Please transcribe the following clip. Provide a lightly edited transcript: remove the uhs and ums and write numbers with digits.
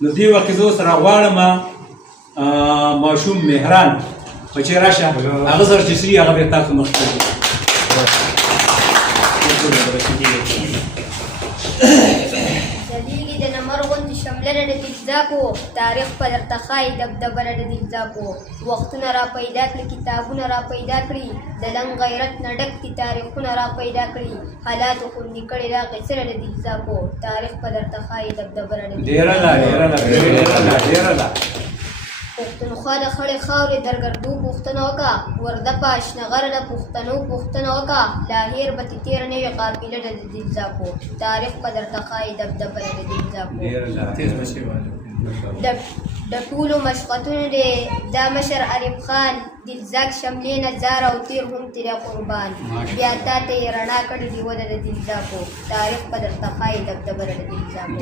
نو دې وخت کې زه ورسره غواړم ماشوم مهران بچې راشه هغه سره چې سري هغه بیا تاسو مخکې کوي. ځلیږي د نمر غوندې شملنه د دلزاکو تاریخ په درته ښایي دبدبه د دلزاکو وختونه را پیدا کړي کتابونه را پیدا کړي د لنګ غیرت نه ډک دي تاریخونه را پیدا کړي حالاتو خوندي کړي دا قصه د دلزاکو تاریخ په درته ښایي دبدبه د ډېره پښتونخوا د خړې خاورې درګردو پوښتنه وکړه ورده په اشنغره د پښتنو پوښتنه وکړه لاهیر به تې تېره نه وي قافله د دلزاکو تاریخ په درته ښایي دبدبه د دلزاکو د ټولو مشقتونو دی دا مشر عریب خان دلزاک شملې نه زار او تیر هم تیرې قربان بیا تا ته یې رڼا کړې دي وده د دلزاکو تاریخ په درته ښایي دبدبه د دلزاکو